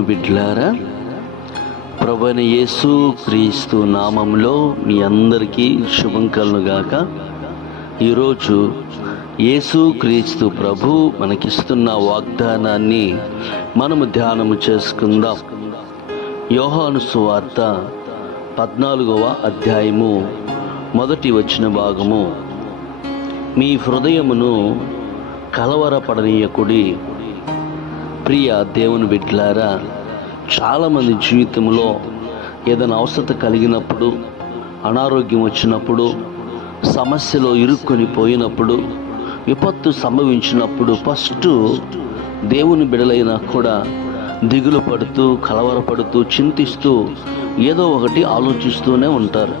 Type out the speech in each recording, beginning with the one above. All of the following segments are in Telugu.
దేవుని బిడ్డలారా, ప్రభువైన యేసు క్రీస్తు నామంలో మీ అందరికీ శుభం కలుగుగాక. ఈరోజు యేసు క్రీస్తు ప్రభు మనకిస్తున్న వాగ్దానాన్ని మనము ధ్యానము చేసుకుందాం. యోహాను సువార్త 14వ అధ్యాయము 1 వచన భాగము. మీ హృదయమును కలవరపడనీయకుడి. ప్రియ దేవుని బిడ్డలారా, చాలామంది జీవితంలో ఏదైనా అవసరత కలిగినప్పుడు, అనారోగ్యం వచ్చినప్పుడు, సమస్యలో ఇరుక్కొని పోయినప్పుడు, విపత్తు సంభవించినప్పుడు ఫస్ట్ దేవుని బిడలైనా కూడా దిగులు పడుతూ, కలవరపడుతూ, చింతిస్తూ ఏదో ఒకటి ఆలోచిస్తూనే ఉంటారు.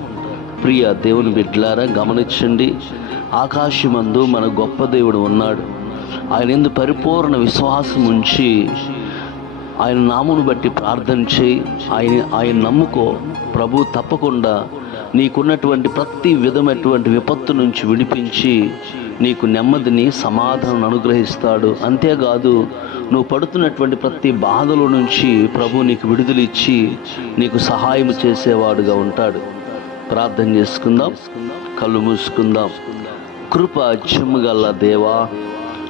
ప్రియ దేవుని బిడ్డలారా, గమనించండి. ఆకాశమందు మన గొప్ప దేవుడు ఉన్నాడు. ఆయన యందు పరిపూర్ణ విశ్వాసం ఉంచి ఆయన నామమును బట్టి ప్రార్థన చేయి. ఆయన నమ్ముకో. ప్రభు తప్పకుండా నీకున్నటువంటి ప్రతి విధమైనటువంటి విపత్తు నుంచి విడిపించి నీకు నెమ్మదిని, సమాధానం అనుగ్రహిస్తాడు. అంతేకాదు, నువ్వు పడుతున్నటువంటి ప్రతి బాధల నుంచి ప్రభు నీకు విడుదలిచ్చి నీకు సహాయం చేసేవాడుగా ఉంటాడు. ప్రార్థన చేసుకుందాం, కళ్ళు మూసుకుందాం. కృప చెమ్ముగల దేవా,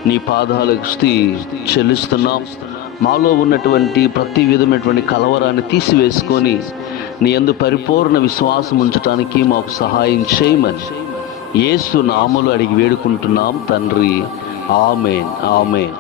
నీ పాదాలకు చెల్లిస్తున్నాం. మాలో ఉన్నటువంటి ప్రతి విధమైనటువంటి కలవరాన్ని తీసివేసుకొని నీ యందు పరిపూర్ణ విశ్వాసం ఉంచటానికి మాకు సహాయం చేయమని యేసు నామములో అడిగి వేడుకుంటున్నాం తండ్రి. ఆమేన్, ఆమేన్.